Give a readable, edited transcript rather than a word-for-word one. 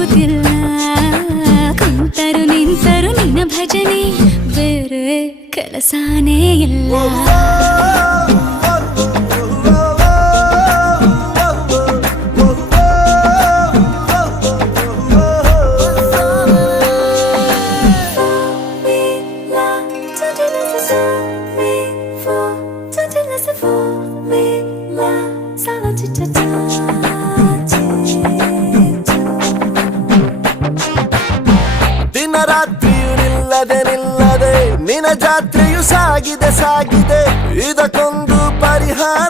ಆಗುತ್ತಿಲ್ಲ ಕುಂತರು ನಿಂತರು ನಿನ್ನ ಭಜನೆ ಬೇರೆ ಕೆಲಸನೇ ಇಲ್ಲ ದಿನರಾತ್ರಿಯು ನಿಲ್ಲದೆ ನಿನ್ನ ಜಾತ್ರೆಯು ಸಾಗಿದೆ ಇದಕ್ಕೊಂದು ಪರಿಹಾರ